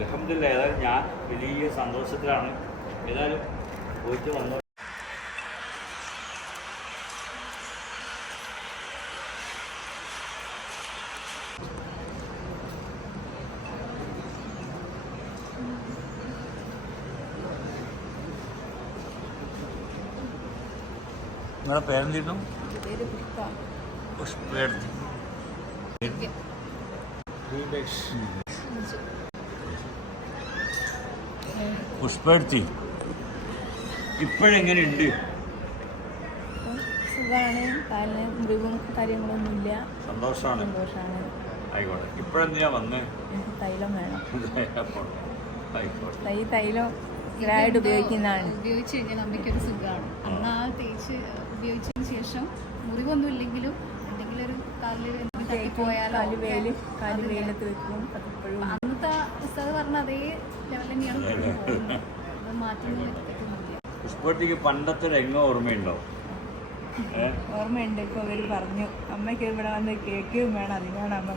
അലഹമില്ല ഏതായാലും ഞാൻ വലിയ സന്തോഷത്തിലാണ്. ഏതായാലും പോയിട്ട് വന്നു. നിങ്ങളെ പേരെന്തിരുന്നു പേര് പുഷ്പ. പുഷ്പേർത്തി ഇപ്പോഴെങ്ങനെയുണ്ട്? സുഖമാണ് കാലിന് മുറിവും കാര്യങ്ങളൊന്നുമില്ല. സന്തോഷമാണ് സന്തോഷമാണ് ആയിക്കോട്ടെ. ഇപ്പോഴെന്തിനാ വന്ന്? തൈലം വേണം. തൈ തൈലം ഉപയോഗിക്കുന്നതാണ്. ഉപയോഗിച്ച് കഴിഞ്ഞാൽ അമ്മയ്ക്കൊരു സുഖമാണ് അന്ന് ആ തേച്ച് ഉപയോഗിച്ചതിന് ശേഷം മുറിവൊന്നും ഇല്ലെങ്കിലും എന്തെങ്കിലും ഒരു കാലിൽ തട്ടിപ്പോയാലോ കാൽ വേൽ കാൽ വെയിലത്ത് വെക്കും. അതിപ്പോഴും അന്നത്തെ പുസ്തകം പറഞ്ഞ അതേ മാറ്റങ്ങൾ പണ്ടത്തെ രംഗം ഓർമ്മയുണ്ടോ? ഓർമ്മയുണ്ട്. ഇപ്പോൾ അവർ പറഞ്ഞു. അമ്മയ്ക്ക് ഇവിടെ വന്ന് കേക്കും വേണം. അതിനാണ് അമ്മ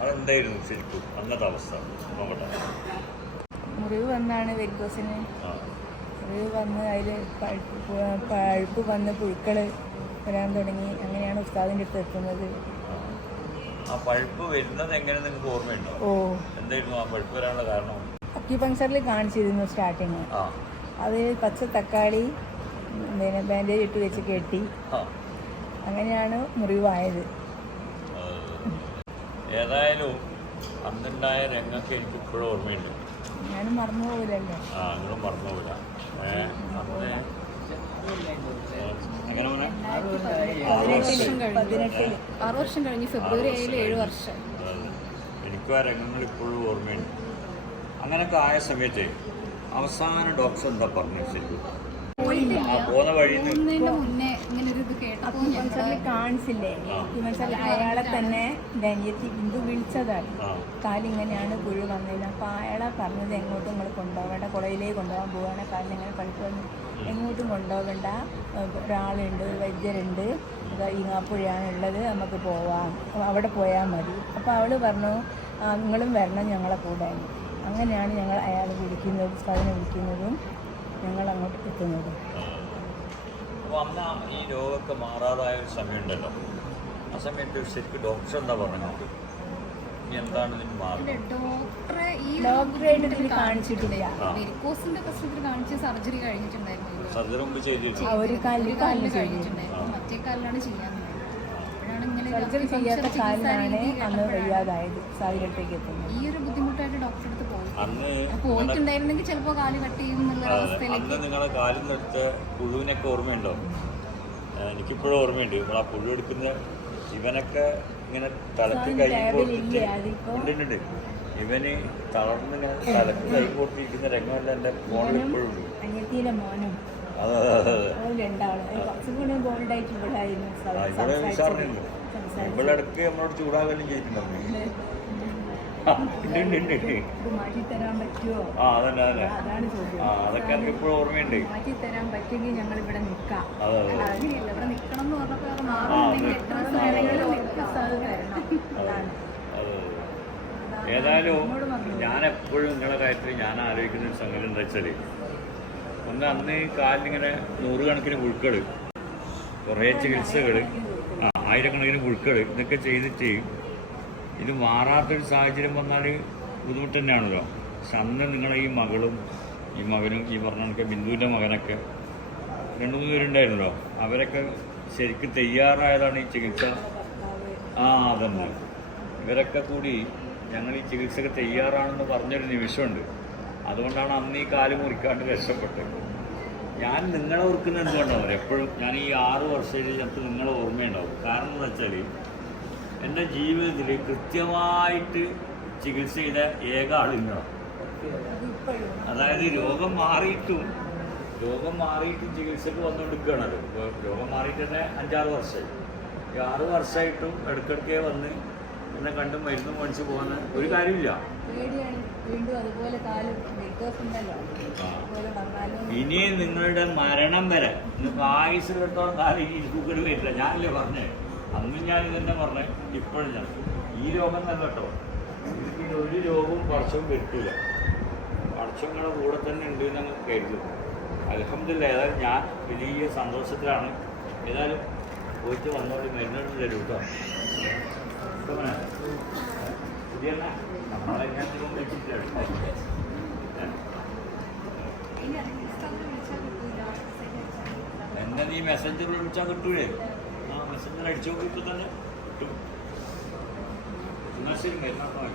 അതെന്തായിരുന്നു ശരിക്കും അന്നത്തെ അവസ്ഥ? മുറിവ് വന്നാണ് വെരിക്കോസിന്. മുറിവ് വന്ന് അതിൽ പഴുപ്പ് പഴുപ്പ് വന്ന് പുഴുക്കൾ വരാൻ തുടങ്ങി. അങ്ങനെയാണ് ഉസ്താദിന്റെ അടുത്ത് എത്തുന്നത്. ആ. പഴുപ്പ് വരുന്നത് എങ്ങനെ നിങ്ങൾക്ക് ഓർമ്മയുണ്ടോ? ഓ. എന്തായിരുന്നു ആ പഴുപ്പ് വരാനുള്ള കാരണം? അക്യുപങ്ചറിൽ കാണിച്ചിരുന്നു സ്റ്റാർട്ടിങ്. ആ. അത് പച്ച തക്കാളി പിന്നെ ബാൻഡേജ് ഇട്ട് വെച്ച് കെട്ടി. ആ. അങ്ങനെയാണ് മുറിവായത്. ഏതായാലും അന്നുണ്ടായ രംഗൊക്കെ എനിക്ക് ഇപ്പോഴും ഓർമ്മയുണ്ട്. ഞാനും മറന്നുപോകില്ലല്ലോ ആ നിങ്ങളും മറന്നുപോകില്ല അന്ന് ഏ, എങ്ങനെ പറഞ്ഞേ എനിക്കും ആ രംഗങ്ങൾ ഇപ്പോഴും ഓർമ്മയുണ്ട്. അങ്ങനെയൊക്കെ ആയ സമയത്ത് അവസാന ഡോക്ടർ എന്താ പറഞ്ഞു ശരിക്കും? കാണിച്ചില്ലേ? അയാളെ തന്നെ ധന്യത്തി ബിന്ദു വിളിച്ചതാണ്. കാലിങ്ങനെയാണ് പുഴു വന്നതിന് അപ്പൊ അയാളെ പറഞ്ഞത് എങ്ങോട്ടും നിങ്ങൾ കൊണ്ടുപോകേണ്ട കുളയിലേക്ക് കൊണ്ടുപോകാൻ പോവാണ്. കാലിന് ഇങ്ങനെ പഴുപ്പ് വന്നു എങ്ങോട്ടും കൊണ്ടുപോകണ്ട. ഒരാളുണ്ട് ഒരു വൈദ്യരുണ്ട്. ഈങ്ങാപ്പുഴയാണ് ഉള്ളത് നമുക്ക് പോവാം. അവിടെ പോയാൽ മതി. അപ്പോൾ അവൾ പറഞ്ഞു നിങ്ങളും വരണം ഞങ്ങളെ കൂടെ. എന്ന്." അങ്ങനെയാണ് ഞങ്ങൾ അയാൾ വിളിക്കുന്നത് സ്ഥലം വിളിക്കുന്നതും. ഞങ്ങൾ അങ്ങോട്ട് എത്തുന്നത്. അപ്പോൾ അന്ന് ഈ രോഗമൊക്കെ മാറാതായ ഒരു സമയമുണ്ടല്ലോ. ആ സമയത്ത് ശരിക്കും ഡോക്ടർ എന്താ പറഞ്ഞത്? എന്താണ് ഡോക്ടറെ ഈ ഡോക്ടറെ ഇതിൽ കാണിച്ചിട്ടില്ല. ആ. വെരിക്കോസിന്റെ പ്രശ്നത്തിൽ കാണിച്ച് സർജറി കഴിഞ്ഞിട്ടുണ്ടായിരുന്നു. സർജറി മുമ്പ് ചെയ്തിട്ട് ആ ഒരു കാലിൽ കഴിഞ്ഞിട്ടുണ്ടായിരുന്നു. മറ്റേ കാലിലാണ് ചെയ്യാൻ സർജറി acupuncture ചെയ്യാത്ത ചികിത്സാ കാലിനാണ് അന്ന് കേട്ടപ്പോഴാണ് വയ്യാതായത് സാഹചര്യത്തേക്ക് എത്തുന്നത്. ഈ ഒരു ബുദ്ധിമുട്ടായിട്ട് ഡോക്ടറെ അടുത്ത് പോയി. അന്ന് പോയിട്ടുണ്ടായിരുന്നെങ്കിൽ ചിലപ്പോൾ കാൽ കട്ട് ചെയ്യും എന്നുള്ള അതെ, അവസ്ഥയിലേക്ക് അന്ന് നിങ്ങളെ കാലിൽ നിർത്ത പുഴുവിനൊക്കെ ഓർമ്മയുണ്ടോ? എനിക്കിപ്പോഴും ഓർമ്മയുണ്ട്. നമ്മൾ ആ പുഴു എടുക്കുന്ന ഇവനൊക്കെ ഇങ്ങനെ തലക്ക് കൈ ഉണ്ട്. ഇവന് തളർന്ന് ഇങ്ങനെ തലക്ക് കൈ കൊടുത്തിരിക്കുന്ന രംഗമല്ല എന്റെ ഫോണിൽ ഇപ്പോഴും ഉണ്ട്. ഇവിടെ നമ്മളോട് ചൂടാകലും ചെയ്തിട്ടുണ്ടായിരുന്നു. ആ, അതന്നെ അതന്നെ. അതൊക്കെ എനിക്ക് ഇപ്പോഴും ഓർമ്മയുണ്ട്. പറ്റുമെങ്കിൽ ഞങ്ങൾ ഇവിടെ നിൽക്കാം. അതെ അതെ. ഏതായാലും ഞാൻ എപ്പോഴും നിങ്ങളുടെ കാര്യത്തിൽ ഞാൻ ആലോചിക്കുന്ന ഒരു സംഗതി എന്താ വെച്ചാൽ ഒന്ന് അന്ന് കാലിങ്ങനെ നൂറുകണക്കിന് പുഴുക്കൾ കുറേ ചികിത്സകൾ ആയിരക്കണക്കിന് പുഴുക്കൾ ഇതൊക്കെ ചെയ്തിട്ട് ഇത് മാറാത്തൊരു സാഹചര്യം വന്നാൽ ബുദ്ധിമുട്ട് തന്നെയാണല്ലോ പക്ഷെ അന്ന് നിങ്ങളെ ഈ മകളും ഈ മകനും ഈ പറഞ്ഞ ബിന്ദുവിന്റെ മകനൊക്കെ രണ്ടു മൂന്ന് പേരുണ്ടായിരുന്നല്ലോ. അവരൊക്കെ ശരിക്കും തയ്യാറായതാണ് ഈ ചികിത്സ. ആ അതന്നെ. ഇവരൊക്കെ കൂടി ഞങ്ങൾ ഈ ചികിത്സക്ക് തയ്യാറാണെന്ന് പറഞ്ഞൊരു നിമിഷമുണ്ട്. അതുകൊണ്ടാണ് അന്ന് ഈ കാൽ മുറിക്കാണ്ട് രക്ഷപ്പെട്ടത്. ഞാൻ നിങ്ങളെ ഓർക്കുന്ന എന്തുകൊണ്ടാവും എപ്പോഴും ഞാൻ ഈ ആറ് വർഷത്തിൽ ഞങ്ങൾക്ക് നിങ്ങളെ ഓർമ്മയുണ്ടാവും. കാരണം എന്ന് വെച്ചാൽ എന്റെ ജീവിതത്തിൽ കൃത്യമായിട്ട് ചികിത്സ ചെയ്ത ഏക ആളിങ്ങളാണ് അതായത് രോഗം മാറിയിട്ടും രോഗം മാറിയിട്ടും ചികിത്സക്ക് വന്നുകൊണ്ടിരിക്കുകയാണല്ലോ ഇപ്പോൾ രോഗം മാറിയിട്ട് തന്നെ അഞ്ചാറ് വർഷമായി. ഈ ആറ് വർഷമായിട്ടും ഇടയ്ക്കിടയ്ക്ക് വന്ന് എന്നെ കണ്ടും മരുന്ന് മേടിച്ച് പോകുന്ന ഒരു കാര്യമില്ല ഇനി നിങ്ങളുടെ മരണം വരെ നിങ്ങൾക്ക് ആയുസ് കിട്ടാൻ കാലം ഈ ഷുഗർ വരില്ല. ഞാനല്ലേ പറഞ്ഞേ? അന്നും ഞാൻ ഇതന്നെ പറഞ്ഞേ. ഇപ്പോഴും ഞാൻ. ഈ രോഗം തന്നെ കേട്ടോ. ഇതിന് ഒരു രോഗവും പടച്ചവും വരുത്തില്ല പടച്ചങ്ങളുടെ കൂടെ തന്നെ ഉണ്ട് എന്ന് കരുതും. അലഹമില്ല ഏതായാലും ഞാൻ വലിയ സന്തോഷത്തിലാണ്. ഏതായാലും പോയിട്ട് വന്നോണ്ട് മരുന്നെടുത്ത് തരും കേട്ടോ എന്നെ നീ മെസ്സഞ്ചറിൽ വിളിച്ചാൽ കിട്ടൂലേ? ആ മെസ്സഞ്ചർ അടിച്ചു നോക്കിയപ്പോൾ തന്നെ കിട്ടും. എന്നാൽ ശരി മരുന്നാക്കാൻ